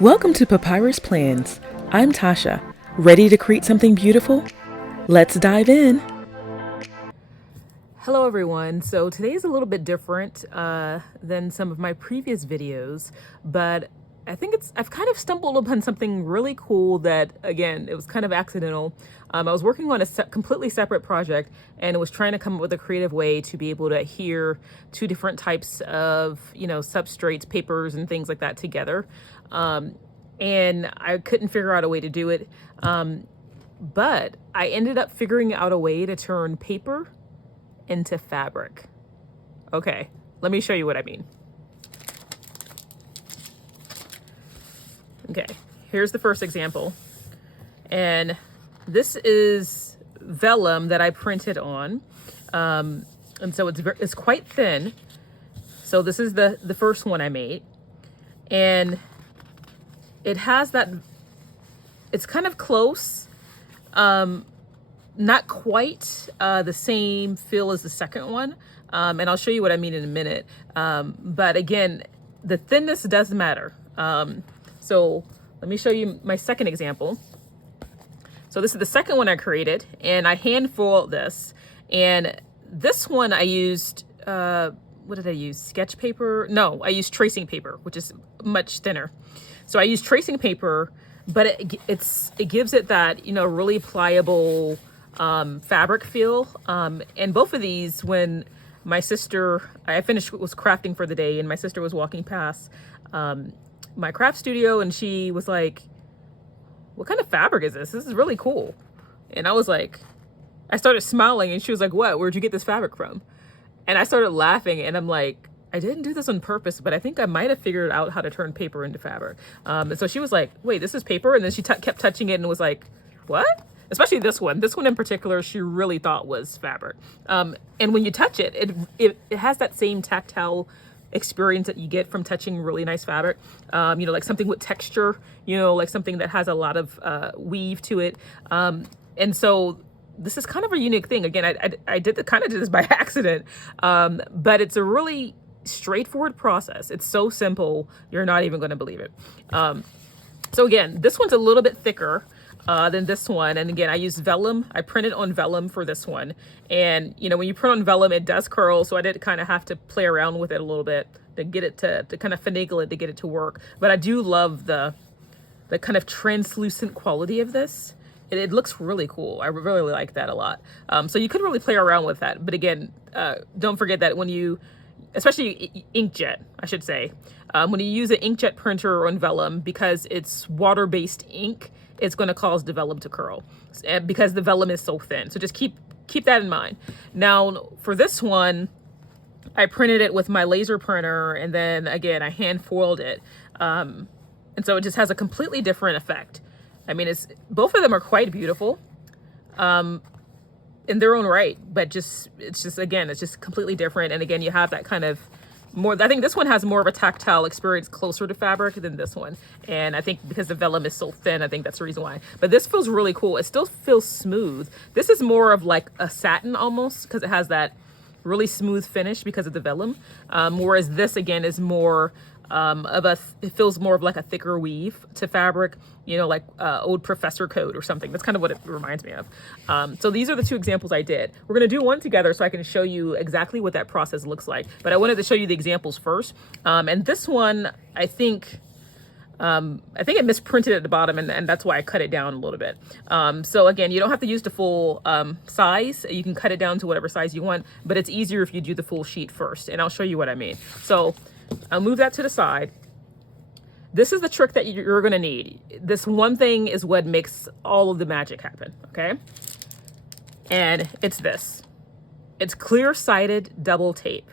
Welcome to Papyrus Plans. I'm Tasha. Ready to create something beautiful? Let's dive in. Hello everyone. So today is a little bit different than some of my previous videos, but I think I've kind of stumbled upon something really cool that, again, it was kind of accidental. I was working on a completely separate project and was trying to come up with a creative way to be able to adhere two different types of, substrates, papers, and things like that together. And I couldn't figure out a way to do it. But I ended up figuring out a way to turn paper into fabric. Okay, let me show you what I mean. Okay, here's the first example. And this is vellum that I printed on. And so it's quite thin. So this is the first one I made. And it has that, it's kind of close, not quite the same feel as the second one. And I'll show you what I mean in a minute. But again, the thinness does matter. So let me show you my second example. So this is the second one I created, and I hand foiled this. And this one I used, what did I use? Sketch paper? No, I used tracing paper, which is much thinner. So I used tracing paper, but it gives it that, really pliable fabric feel. And both of these, when my sister, I was crafting for the day, and my sister was walking past my craft studio, and she was like, "What kind of fabric is this? This is really cool." And I was like, I started smiling, and she was like, "What? Where'd you get this fabric from?" And I started laughing, and I'm like, I didn't do this on purpose, but I think I might have figured out how to turn paper into fabric. And so she was like, "Wait, this is paper?" And then she kept touching it and was like, "What?" Especially this one. This one in particular, she really thought was fabric. And when you touch it, it has that same tactile experience that you get from touching really nice fabric. Like something with texture, like something that has a lot of weave to it. And so this is kind of a unique thing. Again, I did this by accident, but it's a really straightforward process. It's so simple, you're not even going to believe it. So again, this one's a little bit thicker than this one. And again, I used vellum. I printed on vellum for this one. And, when you print on vellum, it does curl. So I did kind of have to play around with it a little bit to get it to kind of finagle it to get it to work. But I do love the kind of translucent quality of this. It looks really cool. I really like that a lot. So you could really play around with that. But again, don't forget that when you, especially inkjet, I should say, when you use an inkjet printer on vellum, because it's water-based ink, it's going to cause the vellum to curl because the vellum is so thin. So just keep that in mind. Now, for this one, I printed it with my laser printer, and then again, I hand foiled it. And so it just has a completely different effect. I mean, both of them are quite beautiful in their own right, but it's just completely different. And again, you have that kind of more, I think this one has more of a tactile experience closer to fabric than this one. And I think because the vellum is so thin, I think that's the reason why. But this feels really cool. It still feels smooth. This is more of like a satin almost, because it has that really smooth finish because of the vellum. Whereas this, again, is more it feels more of like a thicker weave to fabric, like old professor coat or something. That's kind of what it reminds me of. So these are the two examples I did. We're going to do one together so I can show you exactly what that process looks like. But I wanted to show you the examples first. And this one, I think it misprinted at the bottom, and that's why I cut it down a little bit. So again, you don't have to use the full size. You can cut it down to whatever size you want, but it's easier if you do the full sheet first. And I'll show you what I mean. So I'll move that to the side. This is the trick that you're going to need. This one thing is what makes all of the magic happen, okay? And it's this. It's clear-sided double tape.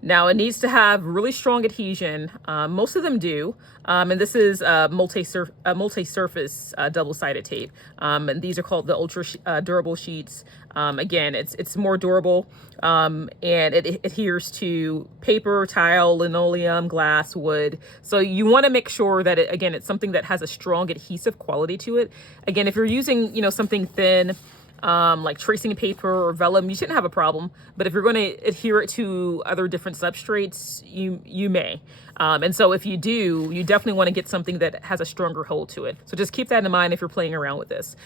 Now, it needs to have really strong adhesion. Most of them do. And this is multi-surface double-sided tape. And these are called the ultra durable sheets. Again, it's more durable, and it adheres to paper, tile, linoleum, glass, wood. So you want to make sure that it's something that has a strong adhesive quality to it. Again, if you're using, something thin, like tracing paper or vellum, you shouldn't have a problem. But if you're going to adhere it to other different substrates, you may. And so if you do, you definitely want to get something that has a stronger hold to it. So just keep that in mind if you're playing around with this.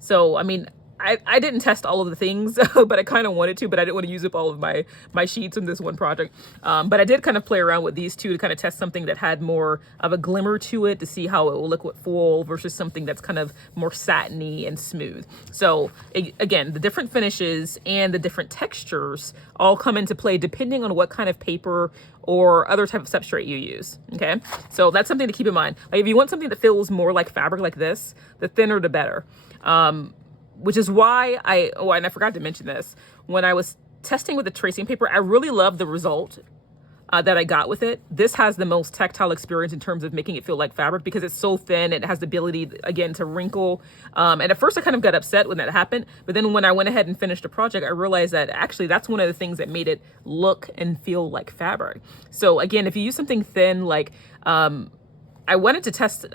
So, I mean, I didn't test all of the things, but I kind of wanted to, but I didn't want to use up all of my sheets in this one project. But I did kind of play around with these two to kind of test something that had more of a glimmer to it to see how it will look with full versus something that's kind of more satiny and smooth. So again, the different finishes and the different textures all come into play depending on what kind of paper or other type of substrate you use. Okay, so that's something to keep in mind. Like if you want something that feels more like fabric like this, the thinner the better. Which is why and I forgot to mention this, when I was testing with the tracing paper, I really loved the result that I got with it. This has the most tactile experience in terms of making it feel like fabric because it's so thin. It has the ability, again, to wrinkle. And at first I kind of got upset when that happened. But then when I went ahead and finished the project, I realized that actually that's one of the things that made it look and feel like fabric. So again, if you use something thin, like I wanted to test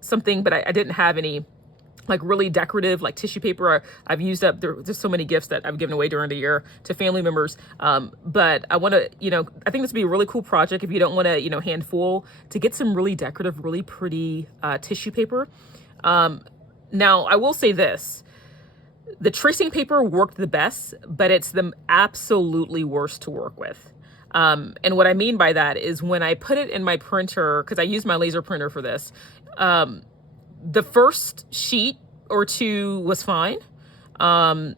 something, but I didn't have any like really decorative like tissue paper. I've used up, there's so many gifts that I've given away during the year to family members. But I want to, I think this would be a really cool project if you don't want to, handful to get some really decorative, really pretty tissue paper. Now I will say this, the tracing paper worked the best, but it's the absolutely worst to work with. And what I mean by that is when I put it in my printer, because I used my laser printer for this, the first sheet or two was fine. I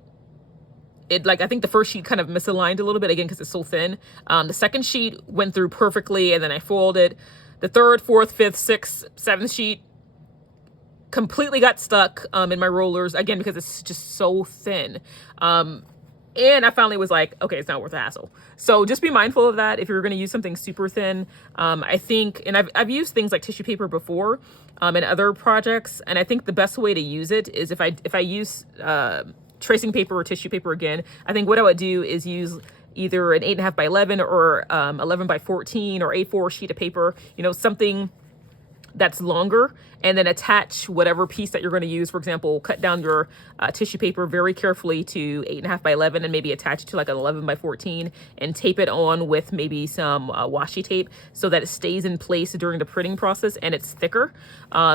think the first sheet kind of misaligned a little bit again because it's so thin. The second sheet went through perfectly and then I foiled it. The third, fourth, fifth, sixth, seventh sheet completely got stuck in my rollers again because it's just so thin. And I finally was like, okay, it's not worth the hassle. So just be mindful of that if you're going to use something super thin. I think, and I've used things like tissue paper before in other projects, and I think the best way to use it is if I use tracing paper or tissue paper again, I think what I would do is use either an 8.5 by 11 or 11 by 14 or A4 sheet of paper, something that's longer, and then attach whatever piece that you're going to use. For example, cut down your tissue paper very carefully to 8.5 by 11 and maybe attach it to like an 11 by 14 and tape it on with maybe some washi tape so that it stays in place during the printing process and it's thicker.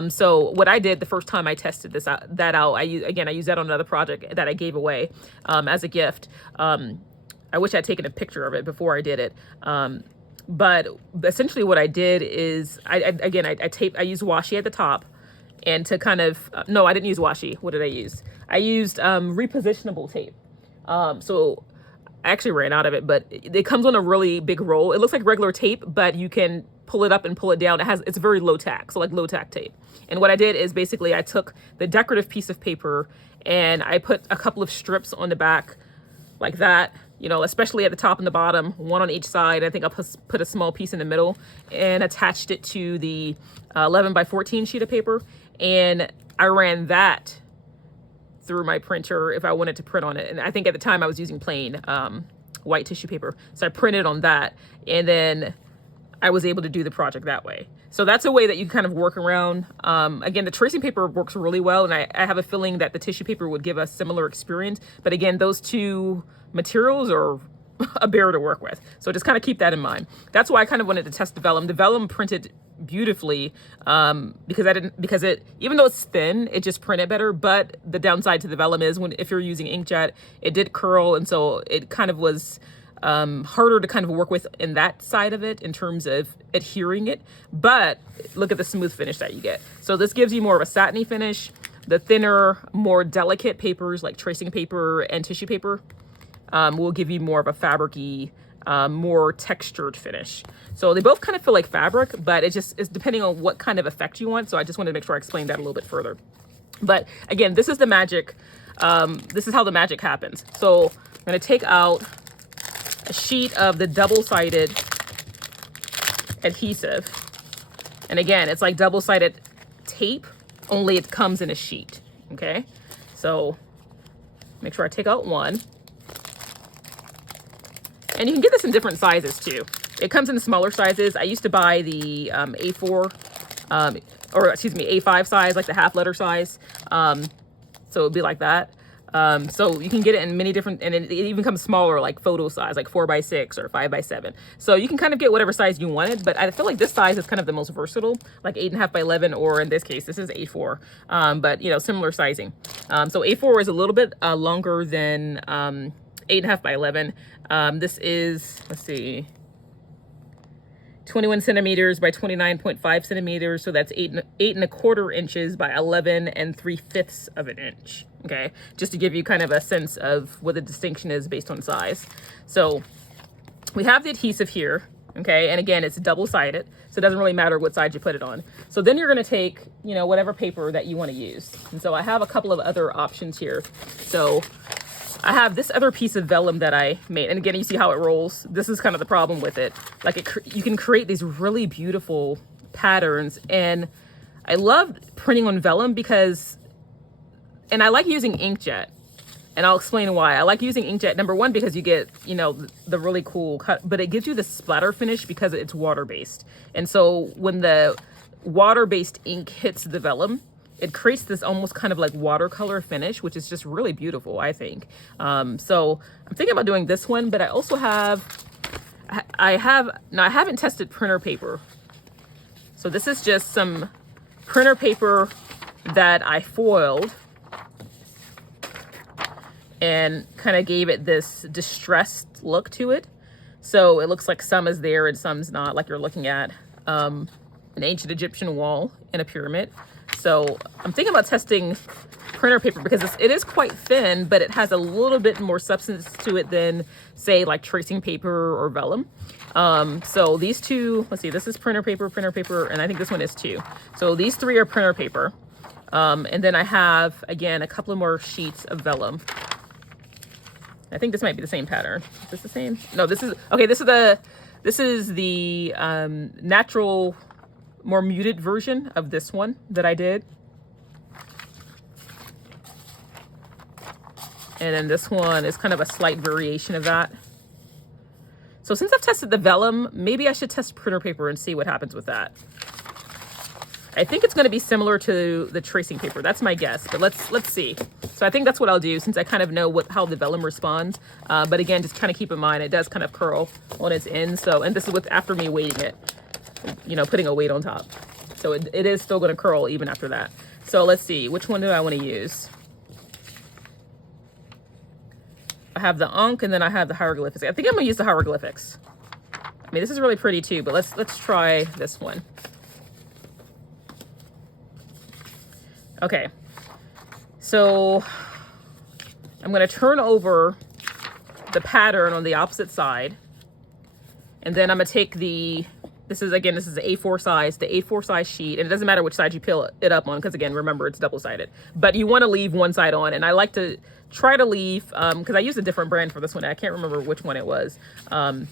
So what I did the first time I tested that out, I used that on another project that I gave away as a gift. I wish I'd taken a picture of it before I did it. But essentially what I did is I used washi at the top and to kind of, no, I didn't use washi. What did I use? I used repositionable tape. So I actually ran out of it, but it comes on a really big roll. It looks like regular tape, but you can pull it up and pull it down. It's very low tack, so like low tack tape. And what I did is basically I took the decorative piece of paper and I put a couple of strips on the back like that, especially at the top and the bottom, one on each side. I think I put a small piece in the middle and attached it to the 11 by 14 sheet of paper. And I ran that through my printer if I wanted to print on it. And I think at the time I was using plain white tissue paper. So I printed on that and then I was able to do the project that way. So that's a way that you kind of work around. Again, the tracing paper works really well. And I have a feeling that the tissue paper would give a similar experience. But again, those two materials are a bear to work with. So just kind of keep that in mind. That's why I kind of wanted to test the vellum. The vellum printed beautifully because it, even though it's thin, it just printed better. But the downside to the vellum is if you're using inkjet, it did curl. And so it kind of was harder to kind of work with in that side of it in terms of adhering it. But look at the smooth finish that you get. So this gives you more of a satiny finish. The thinner, more delicate papers like tracing paper and tissue paper will give you more of a fabric-y, more textured finish. So they both kind of feel like fabric, but it just is depending on what kind of effect you want. So I just wanted to make sure I explained that a little bit further. But again, this is the magic. This is how the magic happens. So I'm going to take out a sheet of the double-sided adhesive. And again, it's like double-sided tape, only it comes in a sheet. Okay. So make sure I take out one. And you can get this in different sizes too. It comes in smaller sizes. I used to buy the A4, A5 size, like the half letter size. So it'd be like that. So you can get it in many different, and it even comes smaller, like photo size, like 4x6 or 5x7. So you can kind of get whatever size you wanted, but I feel like this size is kind of the most versatile, like 8.5x11, or in this case, this is A4, but you know, similar sizing. So A4 is a little bit longer than 8.5x11. This is, let's see, 21 centimeters by 29.5 centimeters. So that's 8.25 inches by 11 3/5 of an inch. Okay, just to give you kind of a sense of what the distinction is based on size. So we have the adhesive here. Okay, and again, it's double-sided, so it doesn't really matter what side you put it on. So then you're going to take, you know, whatever paper that you want to use. And so I have a couple of other options here. So I have this other piece of vellum that I made. And again, you see how it rolls. This is kind of the problem with it. Like you can create these really beautiful patterns. And I love printing on vellum because, and I like using inkjet. And I'll explain why. I like using inkjet, number one, because you get, you know, the really cool cut, but it gives you the splatter finish because it's water-based. And so when the water-based ink hits the vellum, it creates this almost kind of like watercolor finish, which is just really beautiful, I think. So I'm thinking about doing this one, but I also I haven't tested printer paper. So this is just some printer paper that I foiled and kind of gave it this distressed look to it. So it looks like some is there and some's not, like you're looking at an ancient Egyptian wall in a pyramid. So I'm thinking about testing printer paper because it is quite thin, but it has a little bit more substance to it than, say, like tracing paper or vellum. So these two, let's see, this is printer paper, and I think this one is too. So these three are printer paper. And then I have, again, a couple of more sheets of vellum. I think this might be the same pattern. Is this the same? No, this is, okay, this is the natural, more muted version of this one that I did. And then this one is kind of a slight variation of that. So since I've tested the vellum, maybe I should test printer paper and see what happens with that. I think it's going to be similar to the tracing paper. That's my guess, but let's see. So I think that's what I'll do since I kind of know how the vellum responds. But again, just kind of keep in mind, it does kind of curl on its end. So, and this is after me weighting it, you know, putting a weight on top. So it is still going to curl even after that. So let's see, which one do I want to use? I have the Ankh and then I have the hieroglyphics. I think I'm going to use the hieroglyphics. I mean, this is really pretty too, but let's try this one. Okay, so I'm going to turn over the pattern on the opposite side, and then I'm going to take this is the A4 size, the A4 size sheet, and it doesn't matter which side you peel it up on, because again, remember, it's double-sided, but you want to leave one side on, and I like to try to leave, because I used a different brand for this one, I can't remember which one it was, or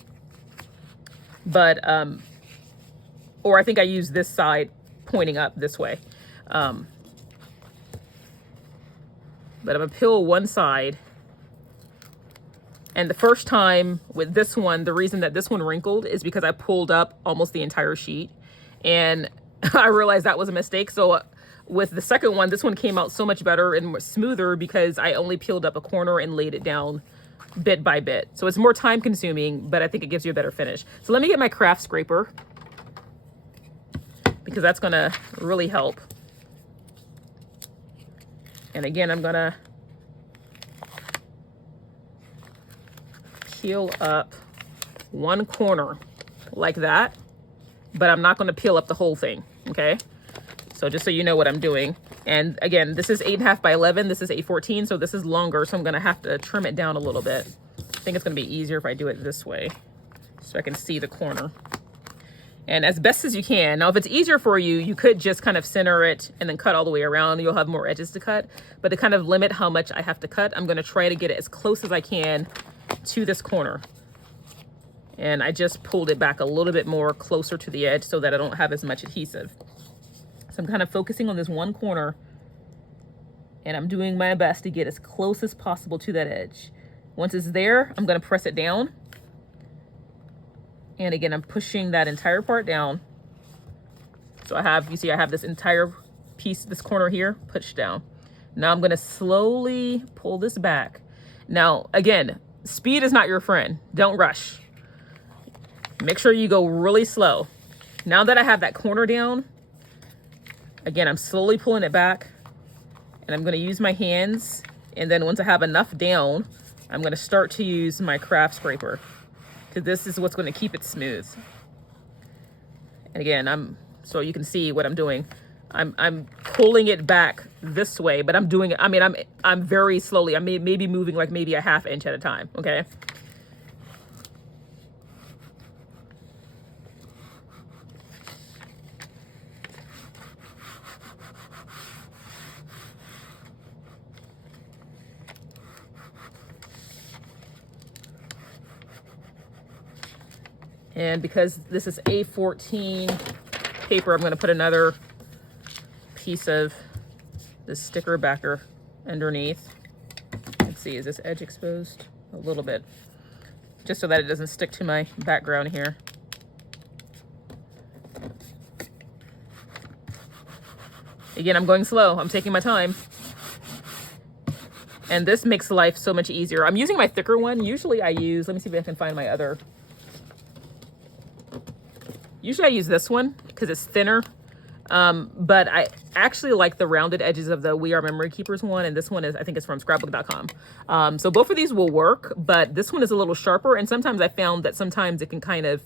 I think I used this side pointing up this way. But I'm gonna peel one side. And the first time with this one, the reason that this one wrinkled is because I pulled up almost the entire sheet. And I realized that was a mistake. So with the second one, this one came out so much better and smoother because I only peeled up a corner and laid it down bit by bit. So it's more time consuming, but I think it gives you a better finish. So let me get my craft scraper because that's gonna really help. And again, I'm gonna peel up one corner like that, but I'm not gonna peel up the whole thing, okay? So just so you know what I'm doing. And again, this is 8.5 by 11, this is 8/14, so this is longer, so I'm gonna have to trim it down a little bit. I think it's gonna be easier if I do it this way, so I can see the corner. And as best as you can. Now, if it's easier for you, you could just kind of center it and then cut all the way around. You'll have more edges to cut. But to kind of limit how much I have to cut, I'm going to try to get it as close as I can to this corner. And I just pulled it back a little bit more closer to the edge so that I don't have as much adhesive. So I'm kind of focusing on this one corner. And I'm doing my best to get as close as possible to that edge. Once it's there, I'm going to press it down. And again, I'm pushing that entire part down. So you see I have this entire piece, this corner here, pushed down. Now I'm gonna slowly pull this back. Now, again, speed is not your friend. Don't rush. Make sure you go really slow. Now that I have that corner down, again, I'm slowly pulling it back, and I'm gonna use my hands. And then once I have enough down, I'm gonna start to use my craft scraper, because this is what's gonna keep it smooth. And again, so you can see what I'm doing. I'm pulling it back this way, but I'm doing it, I mean, I'm very slowly. I maybe moving like maybe a ½ inch at a time, okay? And because this is A14 paper, I'm gonna put another piece of this sticker backer underneath. Let's see, is this edge exposed? A little bit, just so that it doesn't stick to my background here. Again, I'm going slow, I'm taking my time. And this makes life so much easier. I'm using my thicker one. Usually I use, let me see if I can find my other. Usually I use this one because it's thinner. But I actually like the rounded edges of the We Are Memory Keepers one, and this one is, I think it's from scrapbook.com. So both of these will work, but this one is a little sharper, and sometimes I found that sometimes it can kind of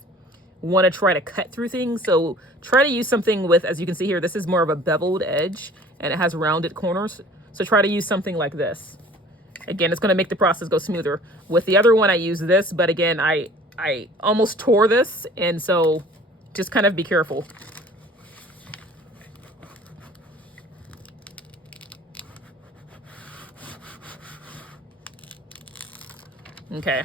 want to try to cut through things. So try to use something with, as you can see here, this is more of a beveled edge, and it has rounded corners. So try to use something like this. Again, it's going to make the process go smoother. With the other one, I use this, but again, I almost tore this, and so just kind of be careful. Okay,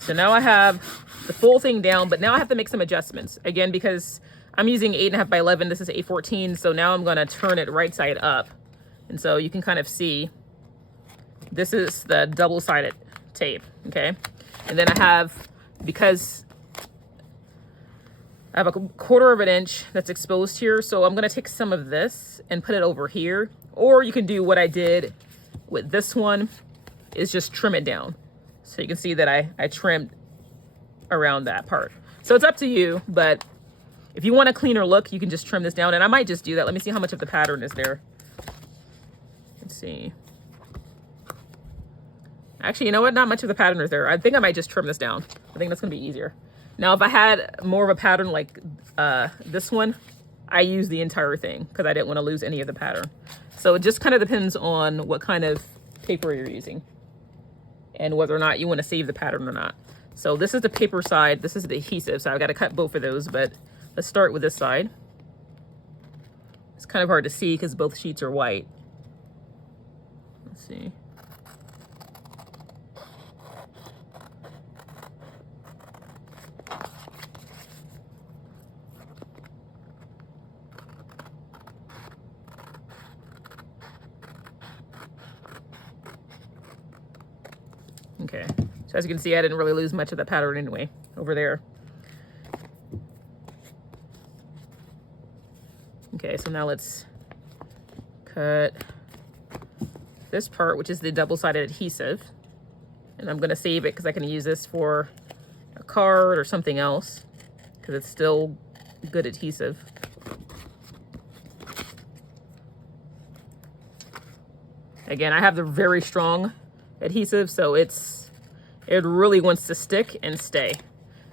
so now I have the full thing down, but now I have to make some adjustments. Again, because I'm using 8.5 by 11, this is A14, so now I'm gonna turn it right side up. And so you can kind of see, this is the double-sided tape, okay? And then I have, because I have a 1/4 of an inch that's exposed here, so I'm gonna take some of this and put it over here. Or you can do what I did with this one, is just trim it down. So you can see that I trimmed around that part. So it's up to you, but if you want a cleaner look, you can just trim this down. And I might just do that. Let me see how much of the pattern is there. Let's see. Actually, you know what? Not much of the pattern is there. I think I might just trim this down. I think that's gonna be easier. Now, if I had more of a pattern like this one, I use the entire thing because I didn't want to lose any of the pattern. So it just kind of depends on what kind of paper you're using and whether or not you want to save the pattern or not. So this is the paper side, this is the adhesive, so I've got to cut both of those, but let's start with this side. It's kind of hard to see because both sheets are white. Let's see. Okay, so as you can see, I didn't really lose much of the pattern anyway over there. Okay, so now let's cut this part, which is the double-sided adhesive. And I'm gonna save it because I can use this for a card or something else because it's still good adhesive. Again, I have the very strong adhesive, so it really wants to stick and stay,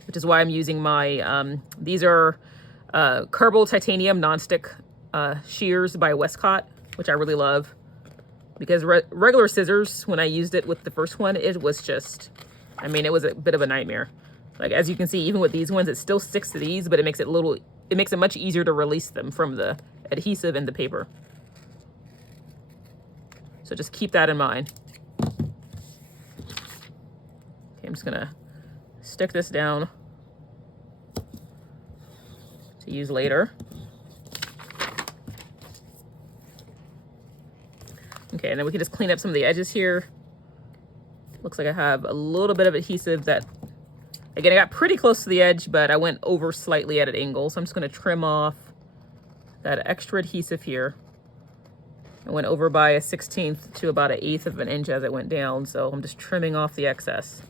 which is why I'm using my these are Carbo Titanium Non-Stick shears by Westcott, which I really love, because regular scissors, when I used it with the first one, it was just, I mean, it was a bit of a nightmare. Like, as you can see, even with these ones, it still sticks to these, but it makes it much easier to release them from the adhesive and the paper. So just keep that in mind. I'm just gonna stick this down to use later. Okay, and then we can just clean up some of the edges here. Looks like I have a little bit of adhesive that, again, I got pretty close to the edge, but I went over slightly at an angle. So I'm just gonna trim off that extra adhesive here. I went over by a 1/16 to about 1/8 of an inch as it went down, so I'm just trimming off the excess.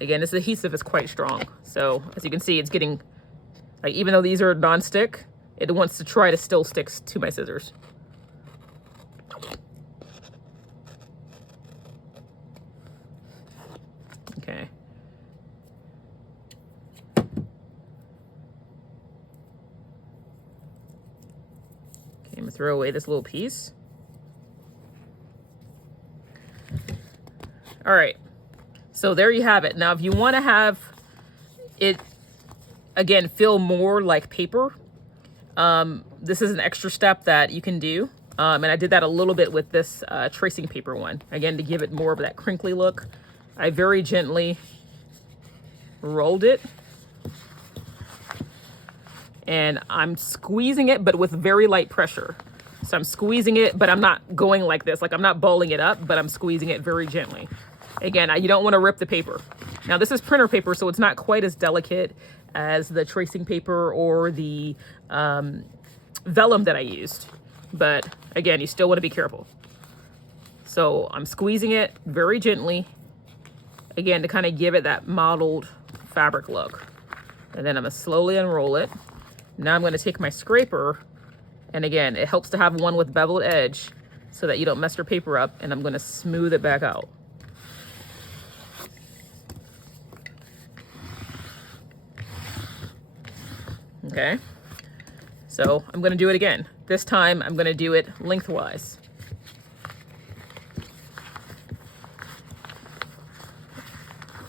Again, this adhesive is quite strong, so as you can see, it's getting, like, even though these are non-stick, it wants to try to still stick to my scissors. Okay. Okay, I'm gonna throw away this little piece. All right, so there you have it. Now, if you want to have it, again, feel more like paper, this is an extra step that you can do. And I did that a little bit with this tracing paper one. Again, to give it more of that crinkly look, I very gently rolled it. And I'm squeezing it, but with very light pressure. So I'm squeezing it, but I'm not going like this. Like, I'm not balling it up, but I'm squeezing it very gently. Again, you don't want to rip the paper. Now, this is printer paper, so it's not quite as delicate as the tracing paper or the vellum that I used. But again, you still want to be careful. So I'm squeezing it very gently, again, to kind of give it that mottled fabric look. And then I'm going to slowly unroll it. Now I'm going to take my scraper, and again, it helps to have one with beveled edge so that you don't mess your paper up, and I'm going to smooth it back out. Okay, so I'm going to do it again. This time I'm going to do it lengthwise.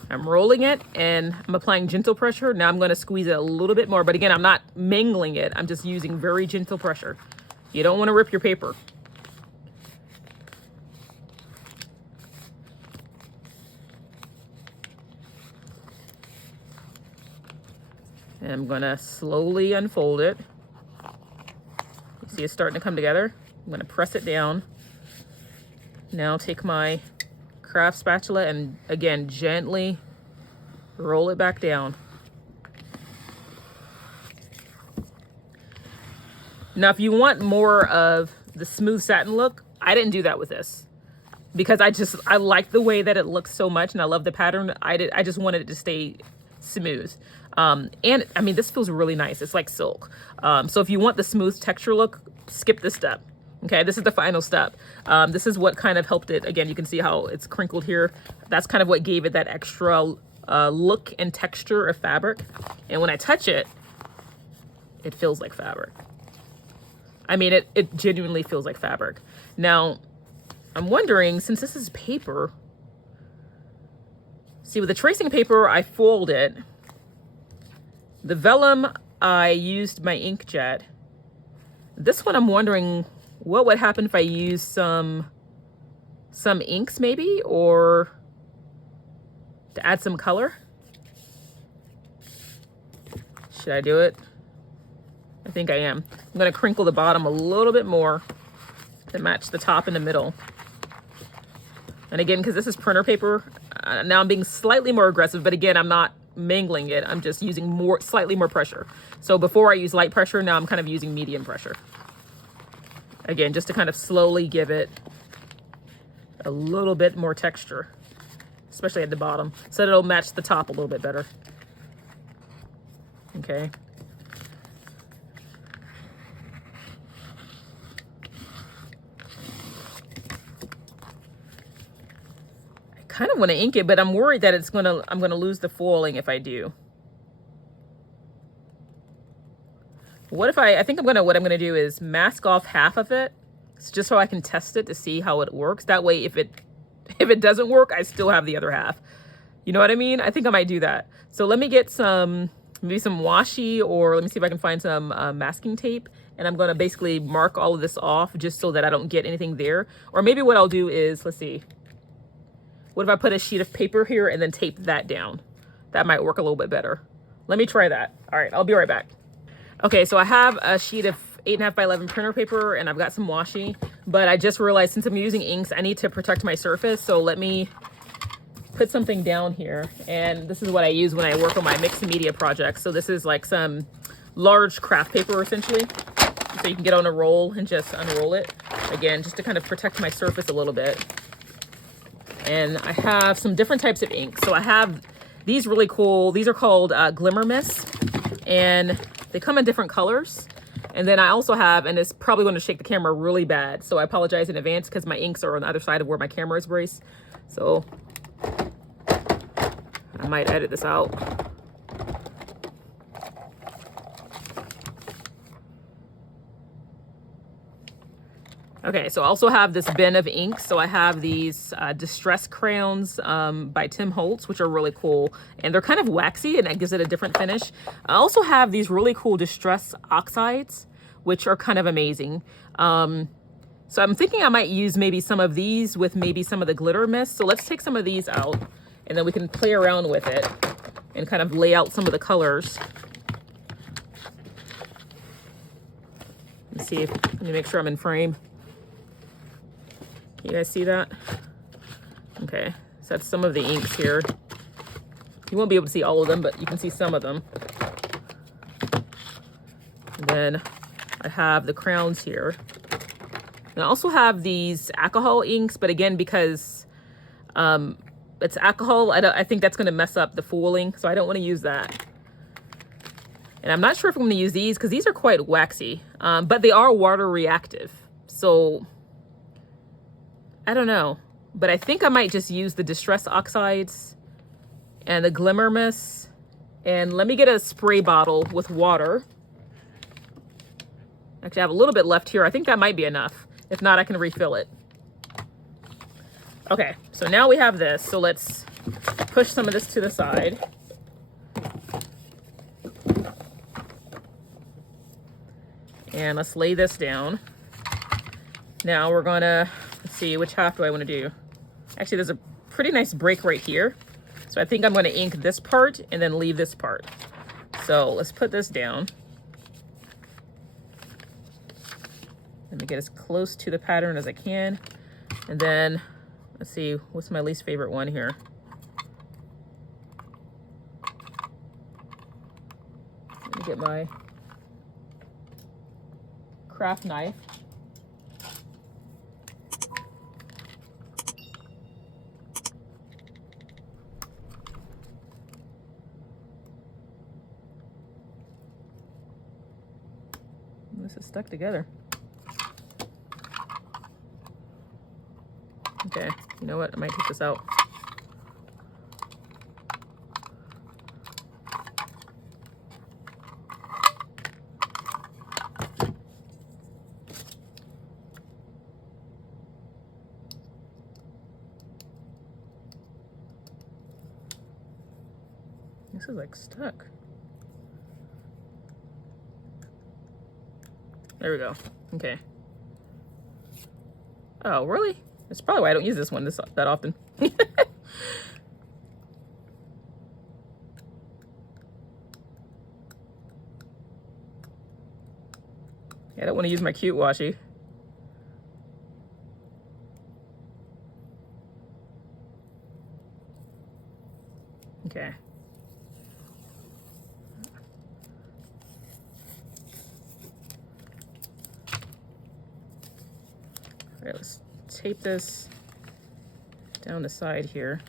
I'm rolling it and I'm applying gentle pressure. Now I'm going to squeeze it a little bit more, but again, I'm not mangling it. I'm just using very gentle pressure. You don't want to rip your paper. And I'm going to slowly unfold it. You see it's starting to come together. I'm going to press it down. Now take my craft spatula and again, gently roll it back down. Now, if you want more of the smooth satin look, I didn't do that with this because I like the way that it looks so much and I love the pattern. I just wanted it to stay smooth. And I mean, this feels really nice. It's like silk. So if you want the smooth texture look, skip this step. Okay, this is the final step. This is what kind of helped it. Again, you can see how it's crinkled here. That's kind of what gave it that extra look and texture of fabric. And when I touch it, it feels like fabric. I mean, it genuinely feels like fabric. Now, I'm wondering, since this is paper, see, with the tracing paper, I fold it. The vellum, I used my inkjet. This one, I'm wondering what would happen if I used some inks maybe, or to add some color. Should I do it? I think I am. I'm going to crinkle the bottom a little bit more to match the top in the middle. And again, because this is printer paper, now I'm being slightly more aggressive, but again, I'm not mangling it. I'm just using slightly more pressure. So before I use light pressure, now I'm kind of using medium pressure. Again, just to kind of slowly give it a little bit more texture, especially at the bottom, so that it'll match the top a little bit better. Okay. Kind of want to ink it, but I'm worried that I'm gonna lose the foiling if I do. What if I think what I'm gonna do is mask off half of it, just so I can test it to see how it works. That way, if it doesn't work, I still have the other half. You know what I mean? I think I might do that. So let me get maybe some washi, or let me see if I can find some masking tape, and I'm gonna basically mark all of this off just so that I don't get anything there. Or maybe what I'll do is, let's see. What if I put a sheet of paper here and then tape that down? That might work a little bit better. Let me try that. All right, I'll be right back. Okay, so I have a sheet of 8.5 by 11 printer paper and I've got some washi, but I just realized since I'm using inks, I need to protect my surface. So let me put something down here, and this is what I use when I work on my mixed media projects. So this is like some large craft paper essentially, so you can get on a roll and just unroll it again, just to kind of protect my surface a little bit. And I have some different types of ink. So I have these really cool, these are called Glimmer Mist, and they come in different colors. And then I also have, and it's probably going to shake the camera really bad, so I apologize in advance because my inks are on the other side of where my camera is braced. So I might edit this out. Okay, so I also have this bin of inks. So I have these distress crayons by Tim Holtz, which are really cool. And they're kind of waxy, and that gives it a different finish. I also have these really cool distress oxides, which are kind of amazing. So I'm thinking I might use maybe some of these with maybe some of the glitter mist. So let's take some of these out, and then we can play around with it and kind of lay out some of the colors. Let's see, let me make sure I'm in frame. You guys see that? Okay, so that's some of the inks here. You won't be able to see all of them, but you can see some of them. And then I have the crowns here. And I also have these alcohol inks, but again, because it's alcohol, I think that's going to mess up the fooling, so I don't want to use that. And I'm not sure if I'm going to use these because these are quite waxy, but they are water reactive. So I don't know, but I think I might just use the distress oxides and the glimmer mist. And let me get a spray bottle with water. Actually, I have a little bit left here. I think that might be enough. If not, I can refill it. Okay, so now we have this. So let's push some of this to the side. And let's lay this down. Now we're gonna, let's see, which half do I want to do? Actually, there's a pretty nice break right here. So I think I'm going to ink this part and then leave this part. So let's put this down. Let me get as close to the pattern as I can. And then, let's see, what's my least favorite one here? Let me get my craft knife. This is stuck together. Okay, you know what? I might take this out. This is like stuck. There we go. Okay. Oh, really? That's probably why I don't use this one that often. I don't want to use my cute washi. Okay. All right, let's tape this down the side here.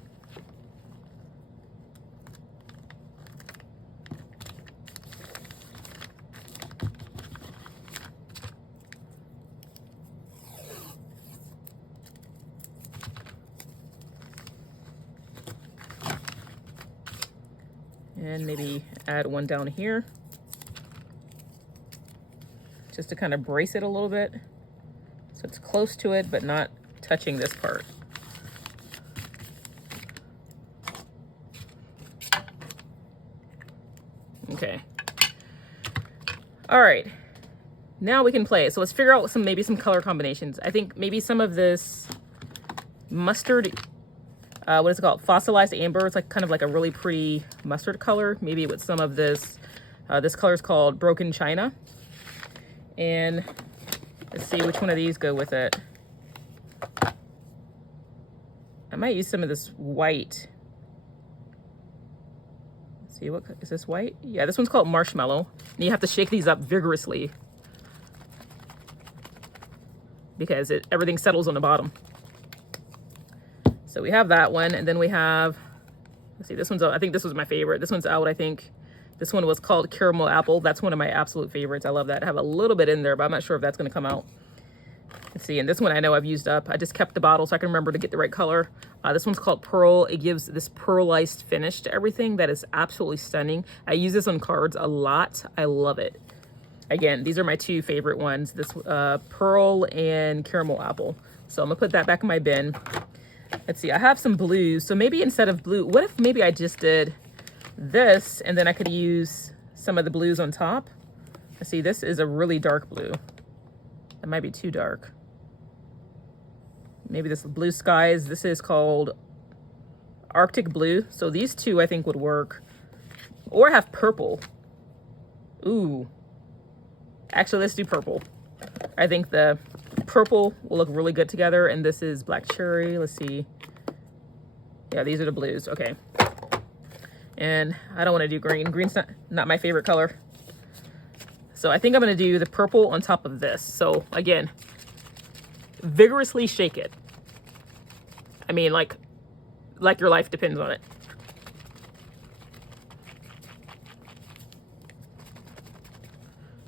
And maybe add one down here just to kind of brace it a little bit. So it's close to it, but not touching this part. Okay. All right. Now we can play it. So let's figure out maybe some color combinations. I think maybe some of this mustard, what is it called? Fossilized amber. It's like kind of like a really pretty mustard color. Maybe with some of this, this color is called broken china. And let's see which one of these go with it. I might use some of this white, see, what is this, white? Yeah, this one's called marshmallow. And you have to shake these up vigorously because everything settles on the bottom. So we have that one, and then we have, let's see, this one's out. I think this was my favorite. This one's out, I think. This one was called Caramel Apple. That's one of my absolute favorites. I love that. I have a little bit in there, but I'm not sure if that's going to come out. Let's see, and this one I know I've used up. I just kept the bottle so I can remember to get the right color. This one's called Pearl. It gives this pearlized finish to everything that is absolutely stunning. I use this on cards a lot. I love it. Again, these are my two favorite ones, this Pearl and Caramel Apple. So I'm going to put that back in my bin. Let's see, I have some blues. So maybe instead of blue, what if maybe I just did this and then I could use some of the blues on top? Let's see, this is a really dark blue. That might be too dark. Maybe this Blue Skies. This is called Arctic Blue. So these two I think would work. Or have purple. Ooh. Actually, let's do purple. I think the purple will look really good together. And this is Black Cherry. Let's see. Yeah, these are the blues. Okay. And I don't want to do green. Green's not my favorite color. So I think I'm going to do the purple on top of this. So again, vigorously shake it. I mean, like your life depends on it.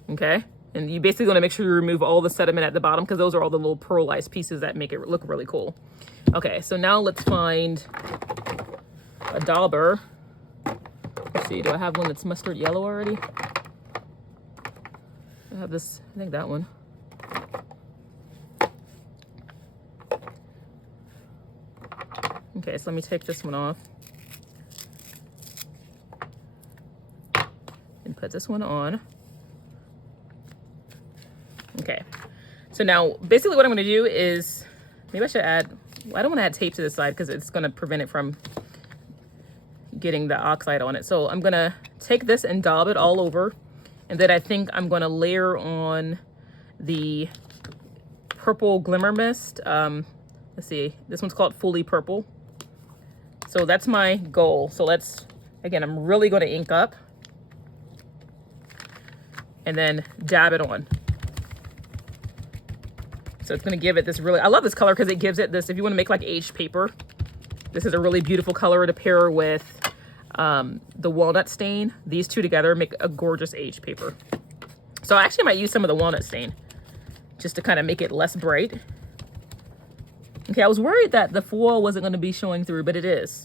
Okay. And you basically want to make sure you remove all the sediment at the bottom because those are all the little pearlized pieces that make it look really cool. Okay, so now let's find a dauber. Let's see, do I have one that's mustard yellow already? I have this, I think that one. Okay, so let me take this one off. And put this one on. Okay, so now basically what I'm going to do is, maybe I should add, I don't want to add tape to this side because it's going to prevent it from getting the oxide on it. So I'm going to take this and daub it all over. And then I think I'm going to layer on the purple glimmer mist. Let's see, this one's called Fully Purple. So that's my goal. So let's, again, I'm really going to ink up and then dab it on. So it's going to give it this really, I love this color because it gives it this, if you want to make like aged paper, this is a really beautiful color to pair with the walnut stain. These two together make a gorgeous aged paper. So I actually might use some of the walnut stain just to kind of make it less bright. Okay, I was worried that the foil wasn't going to be showing through, but it is.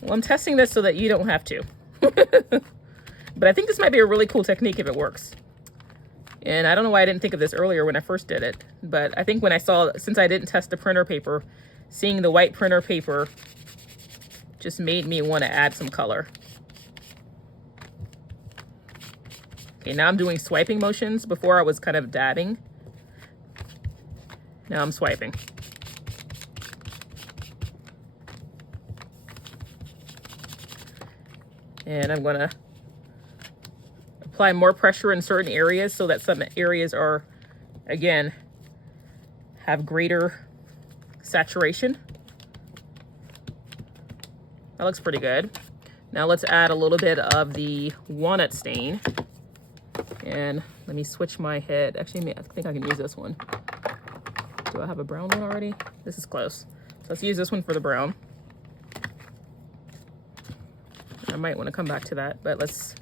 Well, I'm testing this so that you don't have to. But I think this might be a really cool technique if it works. And I don't know why I didn't think of this earlier when I first did it. But I think when I saw, since I didn't test the printer paper, seeing the white printer paper just made me want to add some color. Okay, now I'm doing swiping motions. Before I was kind of dabbing. Now I'm swiping. And I'm going to apply more pressure in certain areas so that some areas are, again, have greater saturation. That looks pretty good. Now let's add a little bit of the walnut stain. And let me switch my head. Actually, I think I can use this one. Do I have a brown one already? This is close. So let's use this one for the brown. I might want to come back to that, but let's...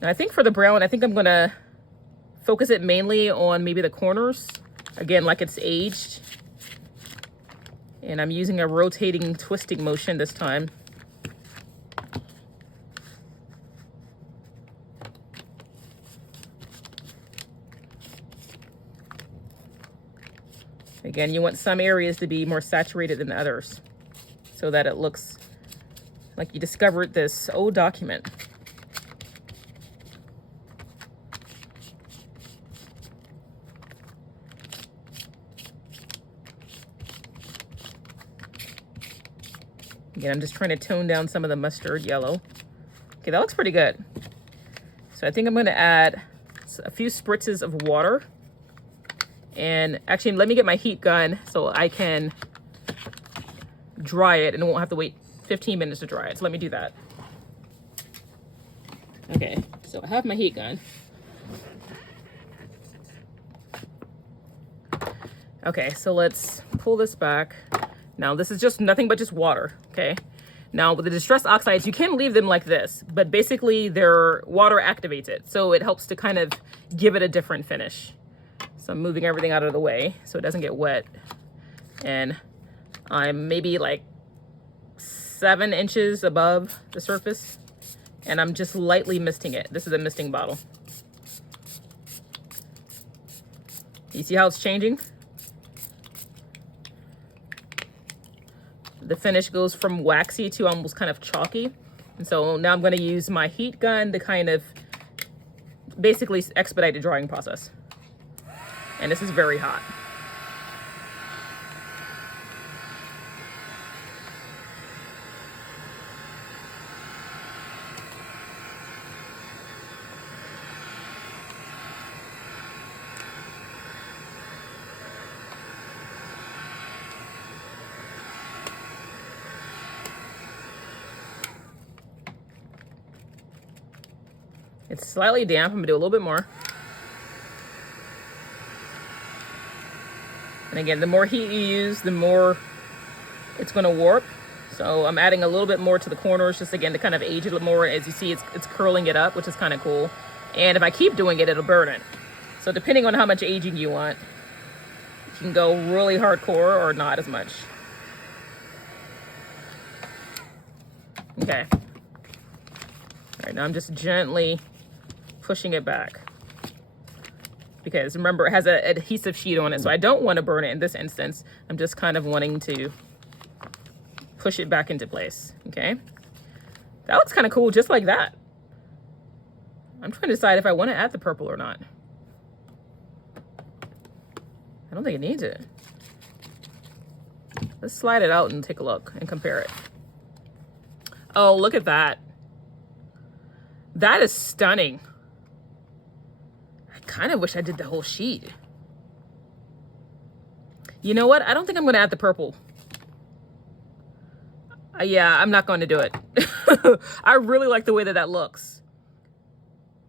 Now I think for the brown, I think I'm going to focus it mainly on maybe the corners. Again, like it's aged. And I'm using a rotating, twisting motion this time. Again, you want some areas to be more saturated than others so that it looks like you discovered this old document. Again, I'm just trying to tone down some of the mustard yellow. Okay, that looks pretty good. So I think I'm going to add a few spritzes of water. And actually, let me get my heat gun so I can dry it and won't have to wait 15 minutes to dry it. So let me do that. Okay, so I have my heat gun. Okay, so let's pull this back. Now this is just nothing but just water, okay? Now with the distress oxides, you can leave them like this, but basically their water activates it. So it helps to kind of give it a different finish. So I'm moving everything out of the way so it doesn't get wet. And I'm maybe like 7 inches above the surface. And I'm just lightly misting it. This is a misting bottle. You see how it's changing? The finish goes from waxy to almost kind of chalky. And so now I'm going to use my heat gun to kind of basically expedite the drying process. And this is very hot. It's slightly damp. I'm gonna do a little bit more. And again, the more heat you use, the more it's gonna warp. So I'm adding a little bit more to the corners, just again to kind of age it a little more. As you see, it's curling it up, which is kind of cool. And if I keep doing it, it'll burn it. So depending on how much aging you want, you can go really hardcore or not as much. Okay. All right, now I'm just gently pushing it back, because remember it has an adhesive sheet on it, so I don't want to burn it in this instance. I'm just kind of wanting to push it back into place. Okay, that looks kind of cool just like that. I'm trying to decide if I want to add the purple or not. I don't think it needs it. Let's slide it out and take a look and compare it. Oh, look at that. That is stunning. I kind of wish I did the whole sheet. You know what? I don't think I'm going to add the purple. Yeah, I'm not going to do it. I really like the way that that looks.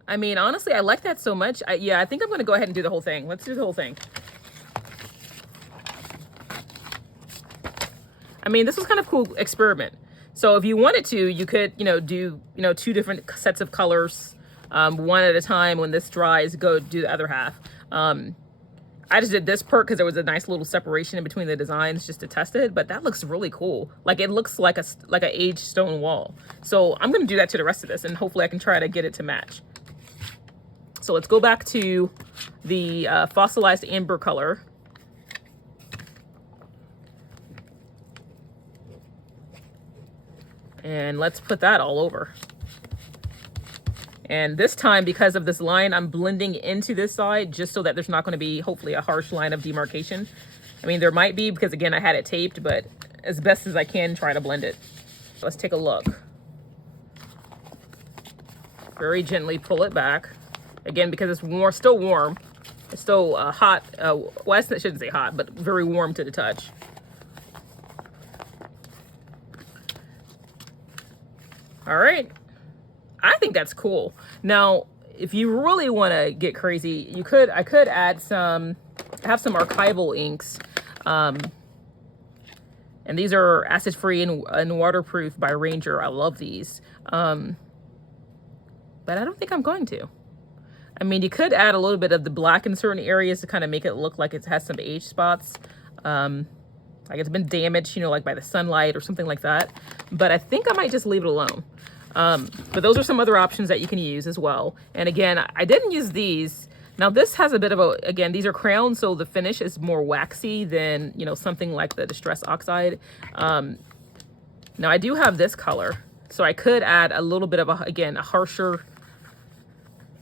I mean, honestly, I like that so much. Yeah, I think I'm going to go ahead and do the whole thing. Let's do the whole thing. I mean, this was kind of a cool experiment. So if you wanted to, you could, do, 2 different sets of colors, one at a time. When this dries, go do the other half. I just did this part because there was a nice little separation in between the designs just to test it. But that looks really cool. Like it looks like an aged stone wall. So I'm going to do that to the rest of this, and hopefully I can try to get it to match. So let's go back to the fossilized amber color. And let's put that all over. And this time, because of this line, I'm blending into this side just so that there's not going to be, hopefully, a harsh line of demarcation. I mean, there might be because, again, I had it taped, but as best as I can, try to blend it. Let's take a look. Very gently pull it back. Again, because it's still warm. It's still hot. Well, I shouldn't say hot, but very warm to the touch. All right. I think that's cool. Now, if you really want to get crazy, I could add some archival inks. And these are acid-free and waterproof by Ranger. I love these. But I don't think I'm going to. I mean, you could add a little bit of the black in certain areas to kind of make it look like it has some age spots. Like it's been damaged, like by the sunlight or something like that. But I think I might just leave it alone. But those are some other options that you can use as well. And again, I didn't use these. Now this has a bit of again, these are crayons, so the finish is more waxy than, something like the Distress Oxide. Now I do have this color, so I could add a little bit of a harsher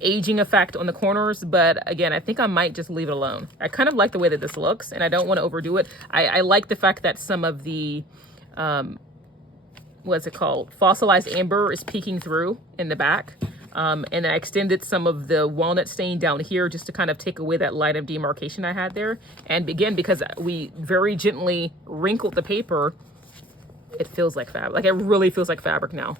aging effect on the corners, but again, I think I might just leave it alone. I kind of like the way that this looks, and I don't want to overdo it. I like the fact that some of the what's it called, fossilized amber is peeking through in the back. And I extended some of the walnut stain down here just to kind of take away that line of demarcation I had there. And again, because we very gently wrinkled the paper, it feels like fabric. Like, it really feels like fabric now.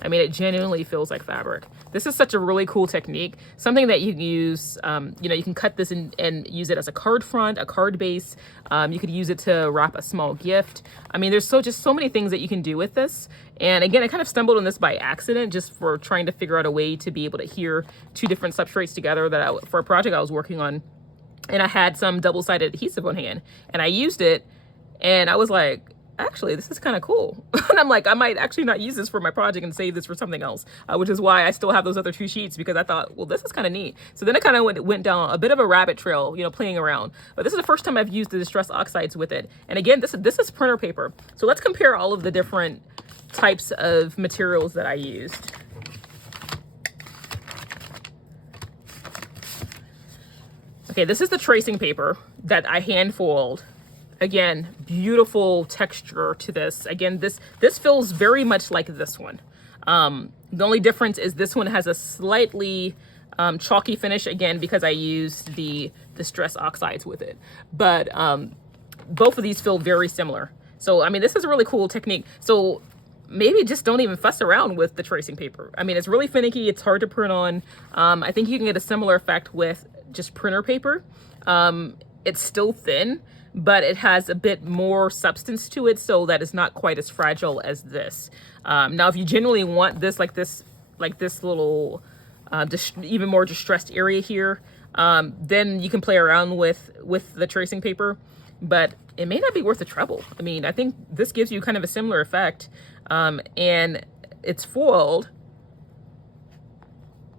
I mean, it genuinely feels like fabric. This is such a really cool technique. Something that you can use, you know, you can cut this and use it as a card front, a card base. You could use it to wrap a small gift. I mean, there's just so many things that you can do with this. And again, I kind of stumbled on this by accident, just for trying to figure out a way to be able to adhere two different substrates together for a project I was working on. And I had some double-sided adhesive on hand, and I used it, and I was like, actually, this is kind of cool. And I'm like, I might actually not use this for my project and save this for something else, which is why I still have those other 2 sheets, because I thought, well, this is kind of neat. So then I kind of went down a bit of a rabbit trail, you know, playing around. But this is the first time I've used the distress oxides with it. And again, this is printer paper. So let's compare all of the different types of materials that I used. Okay, this is the tracing paper that I hand foiled. Again, beautiful texture to this. Again, this feels very much like this one. The only difference is this one has a slightly chalky finish, again, because I used the distress oxides with it. But both of these feel very similar. So, I mean, this is a really cool technique. So maybe just don't even fuss around with the tracing paper. I mean, it's really finicky. It's hard to print on. I think you can get a similar effect with just printer paper. It's still thin, but it has a bit more substance to it, so that it's not quite as fragile as this. Now, if you generally want this, like this little, even more distressed area here, then you can play around with the tracing paper, but it may not be worth the trouble. I mean, I think this gives you kind of a similar effect, and it's foiled,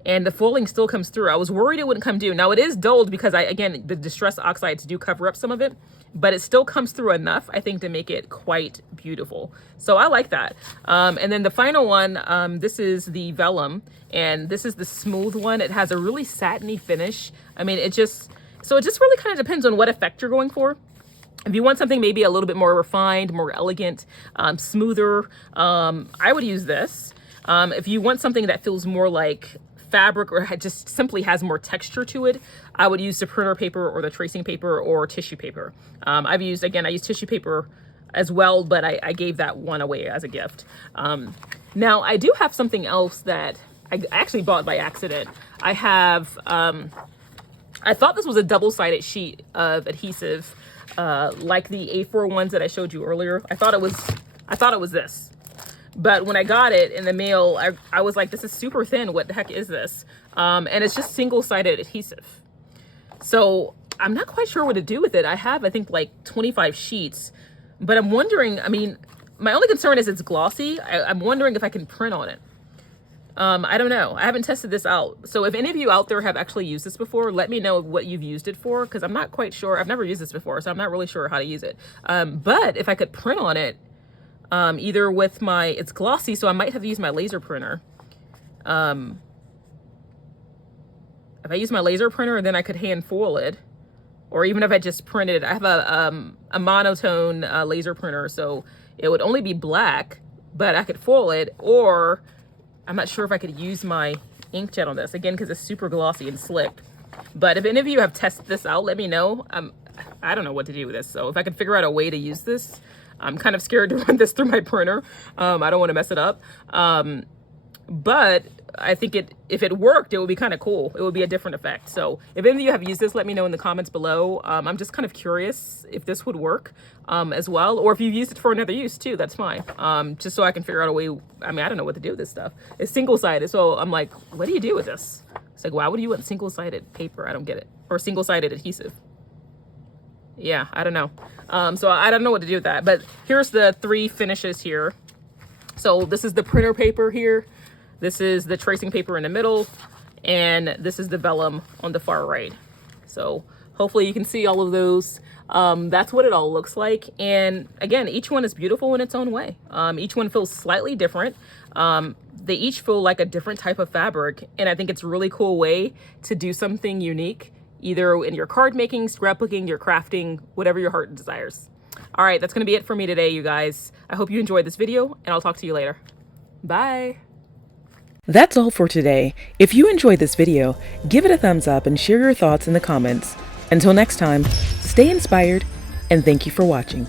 and the foiling still comes through. I was worried it wouldn't come through. Now, it is dulled because again, the distress oxides do cover up some of it, but it still comes through enough, I think, to make it quite beautiful. So I like that. And then the final one, this is the vellum, and this is the smooth one. It has a really satiny finish. I mean, it just really kind of depends on what effect you're going for. If you want something maybe a little bit more refined, more elegant, smoother, I would use this. If you want something that feels more like fabric or just simply has more texture to it, I would use the printer paper or the tracing paper or tissue paper. I use tissue paper as well, but I gave that one away as a gift. Now, I do have something else that I actually bought by accident. I have, I thought this was a double-sided sheet of adhesive, like the A4 ones that I showed you earlier. I thought it was this. But when I got it in the mail, I was like, this is super thin. What the heck is this? And it's just single-sided adhesive. So I'm not quite sure what to do with it. I have, I think, like 25 sheets. But I'm wondering, I mean, my only concern is it's glossy. I'm wondering if I can print on it. I don't know. I haven't tested this out. So if any of you out there have actually used this before, let me know what you've used it for, because I'm not quite sure. I've never used this before, so I'm not really sure how to use it. But if I could print on it, either with it's glossy, so I might have to use my laser printer. If I use my laser printer, then I could hand foil it. Or even if I just printed, I have a monotone laser printer, so it would only be black, but I could foil it. Or I'm not sure if I could use my inkjet on this, again, because it's super glossy and slick. But if any of you have tested this out, let me know. I don't know what to do with this, so if I could figure out a way to use this. I'm kind of scared to run this through my printer. I don't want to mess it up. But I think if it worked, it would be kind of cool. It would be a different effect. So if any of you have used this, let me know in the comments below. I'm just kind of curious if this would work as well. Or if you've used it for another use too, that's fine. Just so I can figure out a way. I mean, I don't know what to do with this stuff. It's single-sided. So I'm like, what do you do with this? It's like, why would you want single-sided paper? I don't get it. Or single-sided adhesive. Yeah, I don't know. So I don't know what to do with that. But here's the 3 finishes here. So this is the printer paper here. This is the tracing paper in the middle. And this is the vellum on the far right. So hopefully you can see all of those. That's what it all looks like. And again, each one is beautiful in its own way. Each one feels slightly different. They each feel like a different type of fabric. And I think it's a really cool way to do something unique, either in your card making, scrapbooking, your crafting, whatever your heart desires. All right, that's going to be it for me today, you guys. I hope you enjoyed this video, and I'll talk to you later. Bye. That's all for today. If you enjoyed this video, give it a thumbs up and share your thoughts in the comments. Until next time, stay inspired and thank you for watching.